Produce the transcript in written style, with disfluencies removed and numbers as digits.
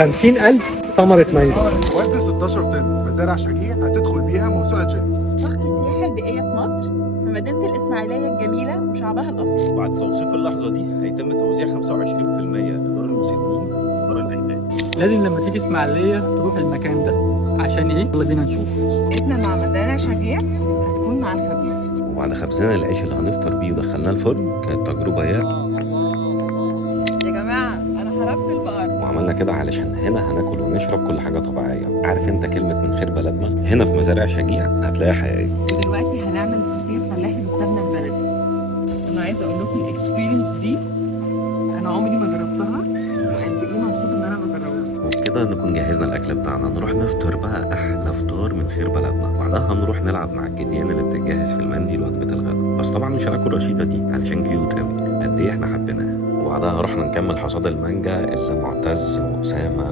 50,000 ثمرة مانجا. وزن 16 طن. مزارع شجيع هتدخل بيها موسوعة جينيس. فخر السياحة البيئية في مصر في مدينة الإسماعيلية الجميلة وشعبها الأصيل. بعد توثيق اللحظة دي هيتم توزيع 25% لدار المسنين ودار الأيتام. لازم لما تيجي اسماعيلية تروح المكان ده. عشان ايه؟ يلا بينا نشوف. ايدنا مع مزارع شجيع هتكون مع الخبيث. وبعد خبزنا العيش اللي هنفطر بيه ودخلناه الفرن كانت تجربة يا جماعة أنا حلبت البقر. وعملنا كده علشان هنا هناكل ونشرب كل حاجة طبيعية. عارف انت كلمة من خير بلدنا؟ هنا في مزارع شجيع هتلاقيها حقيقية. ودلوقتي هنعمل فطير فلاحي بالسمنة البلدي. أنا عايزة أقول لكم الإكسبيرينس دي أنا عمري ما جربتها وقد إيه مبسوطة إن أنا بجربها. وبكده نكون جهزنا الأكل بتاعنا، نروح نفطر بقى أحلى فطار من خير بلدنا. بعدها هنروح نلعب مع الجديان اللي بتتجهز في المندي لوجبة الغداء. بس طبعا مش هناكل رشيدة دي علشان كيوت قوي قد إيه إحنا حبيناها. وبعدها رحنا نكمل حصاد المانجا اللي معتز وأسامة